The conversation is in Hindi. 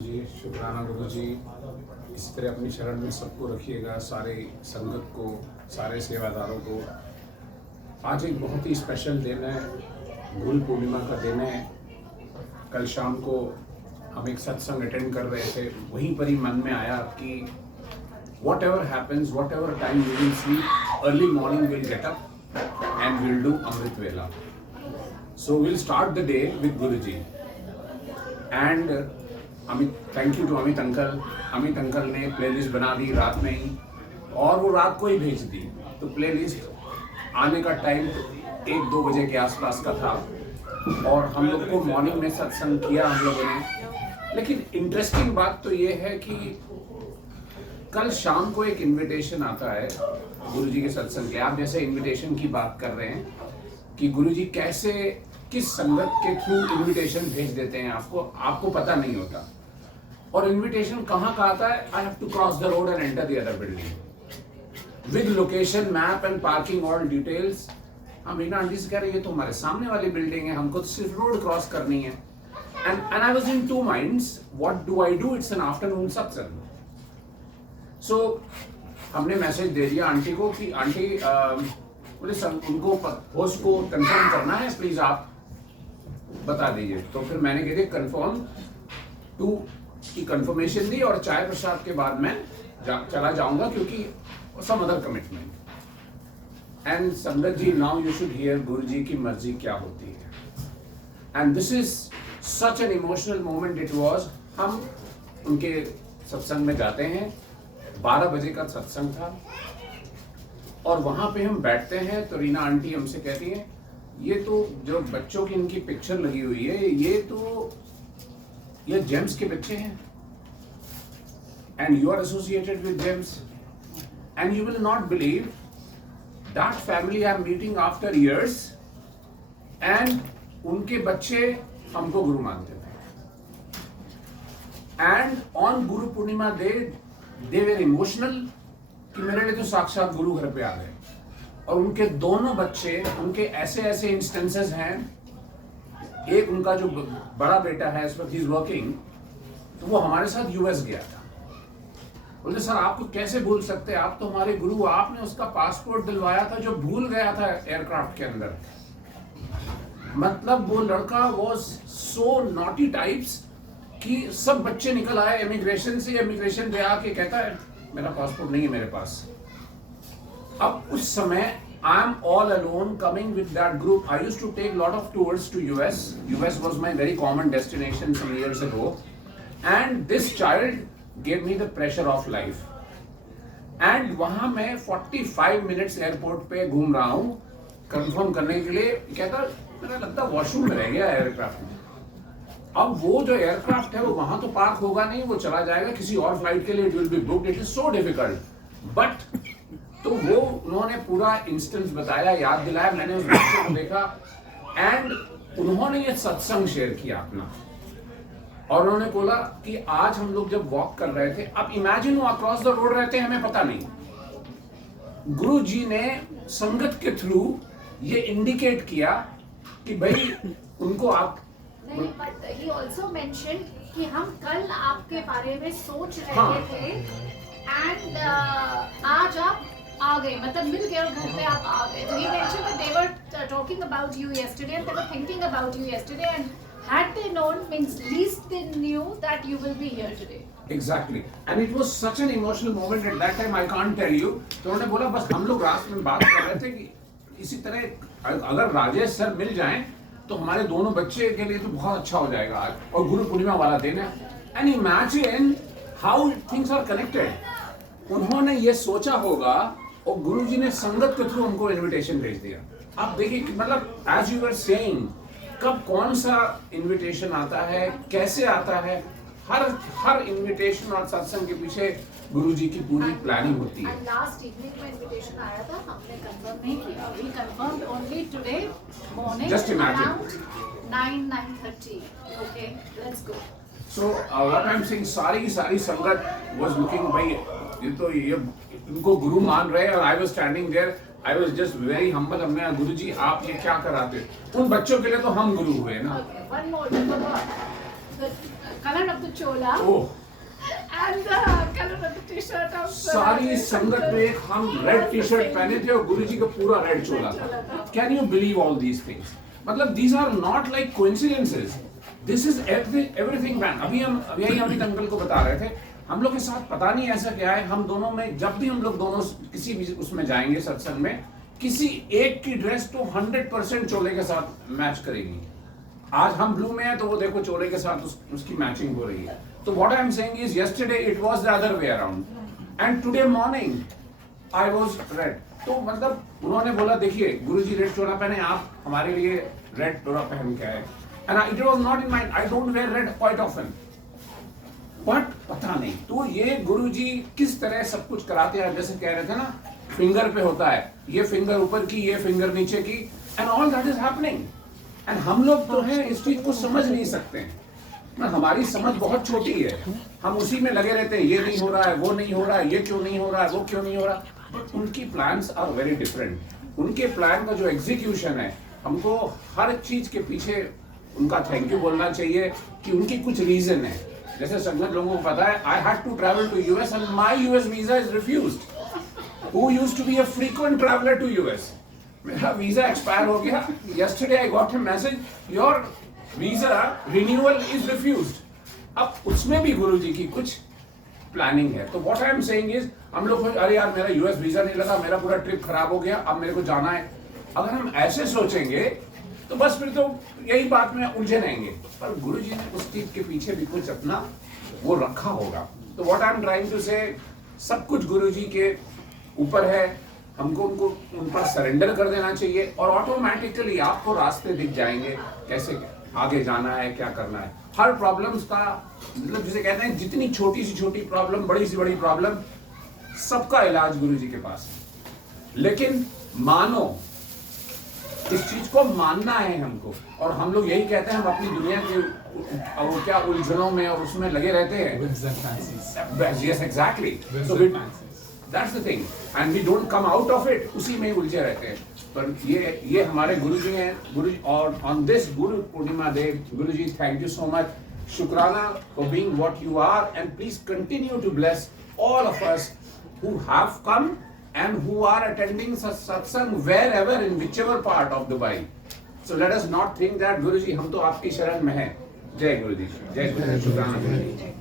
जी शुक्राना गुरु जी। इसी तरह अपनी शरण में सबको रखिएगा, सारे संगत को, सारे सेवादारों को। आज एक बहुत ही स्पेशल दिन है, गुरु पूर्णिमा का दिन है। कल शाम को हम एक सत्संग अटेंड कर रहे थे, वहीं पर ही मन में आया कि whatever happens, whatever time we will sleep, early morning will get up and will do Amrit Vela. So will start the day with Guru ji. And Amit, thank you to Amit uncle. Amit uncle ने प्लेलिस्ट बना दी रात में ही, और वो रात को ही भेज दी। तो प्लेलिस्ट आने का टाइम 1-2 बजे के आसपास का था, और हम लोग को मॉर्निंग में सत्संग किया हम लोगों ने। लेकिन इंटरेस्टिंग बात तो ये है कि कल शाम को एक इनविटेशन आता है गुरु जी के सत्संग के। आप जैसे इनविटेशन की बात कर रहे हैं कि गुरु जी कैसे, किस संगत के थ्रू इनविटेशन भेज देते हैं आपको पता नहीं होता। और इनविटेशन कहाँ का आता है? I have to cross the road and enter the other building with location, map and parking all details. हम रीना आंटी से कह रहे हैं ये तो हमारे सामने वाली बिल्डिंग है, हमको तो सिर्फ रोड क्रॉस करनी है। And I was in two minds, what do I do? It's an afternoon सत्संग। सो हमने मैसेज दे दिया आंटी को कि आंटी बोले उनको होस्ट को कंफर्म करना है, प्लीज आप बता दीजिए। तो फिर मैंने कह दिया कंफर्म टू की कंफर्मेशन दी, और चाय प्रसाद के बाद मैं चला जाऊंगा क्योंकि सम अदर कमिटमेंट। एंड संगत जी, नाउ यू शुड हियर गुरु जी की मर्जी क्या होती है। And this is such an emotional moment it was. हम उनके सत्संग में जाते हैं, 12 बजे का सत्संग था, और वहां पे हम बैठते हैं तो रीना आंटी हमसे कहती हैं ये तो जो बच्चों की इनकी पिक्चर लगी हुई है, ये जेम्स के बच्चे हैं, and you are associated with James, and you will not believe that family I am meeting after years, and उनके बच्चे हमको गुरु मानते थे। And on Guru Purnima they were emotional कि मेरे लिए तो साक्षात गुरु घर पे आ गए। और उनके दोनों बच्चे, उनके ऐसे ऐसे इंस्टेंसेस हैं। एक उनका जो बड़ा बेटा है, इस वक्त ही इज वर्किंग, तो वो हमारे साथ यूएस गया था। बोलते सर आपको कैसे भूल सकते, आप तो हमारे गुरु, आपने उसका पासपोर्ट दिलवाया था जो भूल गया था एयरक्राफ्ट के अंदर। मतलब वो लड़का वॉज सो नॉटी टाइप्स कि सब बच्चे निकल आए इमिग्रेशन से, इमिग्रेशन पे आके कहता है मेरा पासपोर्ट नहीं है मेरे पास। अब उस समय I am all alone coming with that group. I used to take lot of tours to US. US was my very common destination some years ago. And this child gave me the pressure of life. And वहाँ मैं 45 minutes एयरपोर्ट पे घूम रहा हूँ कंफर्म करने के लिए। कहता मेरा लगता वॉशरूम में रह गया एयरक्राफ्ट में। अब वो जो एयरक्राफ्ट है वो वहाँ तो पार्क होगा नहीं, वो चला जाएगा किसी और फ्लाइट के लिए, it will be booked, it is so difficult. But तो वो उन्होंने पूरा इंस्टेंस बताया, याद दिलाया, मैंने उस बच्चे को देखा, एंड उन्होंने ये सत्संग शेयर किया अपना। और उन्होंने बोला कि आज हम लोग जब वॉक कर रहे थे, अब इमेजिन वो अक्रॉस द रोड रहते हैं, हमें पता नहीं, गुरु जी ने संगत के थ्रू ये इंडिकेट किया कि भाई उनको आप नहीं, but he also mentioned कि हम कल आपके बारे में सोच रहे हाँ। थे, एंड आज आप आ गए, मतलब मिल गए और घर पे आप आ गए। So he mentioned that they were talking about you yesterday and they were thinking about you yesterday, and had they known, means least they knew that you will be here today. Exactly, and it was such an emotional moment at that time. I can't tell you. तो उन्होंने बोला बस हम लोग रास्ते में बात कर रहे थे कि इसी तरह अगर राजेश सर मिल जाएं तो हमारे दोनों बच्चे के लिए तो बहुत अच्छा हो जाएगा आज, और गुरु पूर्णिमा वाला दिन है। And imagine how things are connected. उन्होंने ये सोचा होगा और गुरुजी ने संगत के थ्रू हमको इनविटेशन भेज दिया। आप देखिए कि मतलब एज यू आर सेइंग, कब कौन सा इनविटेशन आता है, कैसे आता है, हर इनविटेशन और सत्संग के पीछे गुरुजी की पूरी प्लानिंग होती है। लास्ट इवनिंग में इनविटेशन आया था, हमने कंफर्म नहीं किया, we confirmed only today morning. Just imagine. Around 9:30. Okay, let's go. So what I'm saying, सारी संगत was looking, भाई ये उनको गुरु मान रहे हैं, और I was standing there, I was just very humble। हमने गुरु जी आप ये क्या कराते, उन बच्चों के लिए तो हम गुरु हुए ना। Okay, one more, we forgot. The color of the chola oh, and the color of the t-shirt of सारी संगत में एक हम रेड टी शर्ट पहने थे और गुरुजी का पूरा रेड चोला था. Can you believe all these things? मतलब these are not like coincidences, this is everything plan. अभी हम यही अमित अंकल को बता रहे थे, हम लोग के साथ पता नहीं ऐसा क्या है, हम दोनों में जब भी हम लोग दोनों किसी भी उसमें जाएंगे सत्संग में, किसी एक की ड्रेस तो 100% चोले के साथ मैच करेगी. आज हम ब्लू में है तो वो देखो चोले के साथ उसकी मैचिंग हो रही है. तो what I am saying is yesterday it was the other way around and today morning I was red. तो मतलब उन्होंने बोला देखिए गुरुजी रेड चोला पहने, आप हमारे लिए रेड चोला पहन के आए. And it was not in mind, I don't wear red quite often, but पता नहीं. तो ये गुरुजी किस तरह सब कुछ कराते हैं, जैसे कह रहे थे ना फिंगर पे होता है, ये फिंगर ऊपर की, ये फिंगर नीचे की, and all that is happening. And हम लोग तो हैं इस चीज को समझ नहीं सकते हैं ना, हमारी समझ बहुत छोटी है, हम उसी में लगे रहते हैं, ये नहीं हो रहा है, वो नहीं हो रहा है, ये क्यों नहीं हो रहा है, वो क्यों नहीं हो रहा. बट उनकी प्लान्स आर वेरी डिफरेंट. उनके प्लान का जो एग्जीक्यूशन है, हमको हर चीज के पीछे उनका थैंक यू बोलना चाहिए कि उनकी कुछ रीजन है. जैसे संगत लोगों को पता है, I had to travel to US and my US visa is refused. Who used to be a frequent traveller to US, मेरा वीजा एक्सपायर हो गया. Yesterday I got a message, your visa renewal is refused. अब उसमें भी गुरुजी की कुछ प्लानिंग है. तो what I am saying is, हम लोग अरे यार मेरा यूएस वीजा नहीं लगा, मेरा पूरा ट्रिप खराब हो गया, अब मेरे को जाना है. अगर हम ऐसे सोचेंगे तो बस फिर तो यही बात में उलझे रहेंगे. पर गुरुजी ने उस चीज के पीछे भी कुछ अपना वो रखा होगा. तो what I am trying to say, सब कुछ गुरुजी के ऊपर है, हमको उन पर सरेंडर कर देना चाहिए और ऑटोमेटिकली आपको रास्ते दिख जाएंगे कैसे आगे जाना है, क्या करना है. हर प्रॉब्लम्स का मतलब जिसे कहते हैं, जितनी छोटी सी छोटी प्रॉब्लम, बड़ी सी बड़ी प्रॉब्लम, सबका इलाज गुरुजी के पास है. लेकिन मानो, इस चीज को मानना है हमको. और हम लोग यही कहते हैं, हम अपनी दुनिया के वो क्या उलझनों में और उसमें लगे रहते हैं. Yes, exactly. So that's the thing, and we don't come out of it. उसी में उलझे रहते हैं. पर ये हमारे गुरुजी हैं. गुरुजी, और on this Guru Purnima day, Guruji thank you so much. शुक्राना for being what you are, and please continue to bless all of us who have come and who are attending satsang wherever, in whichever part of Dubai. So let us not think that Guruji हम तो आपकी शरण में हैं. जय गुरुजी, जय गुरुजी, शुक्राना गुरुजी.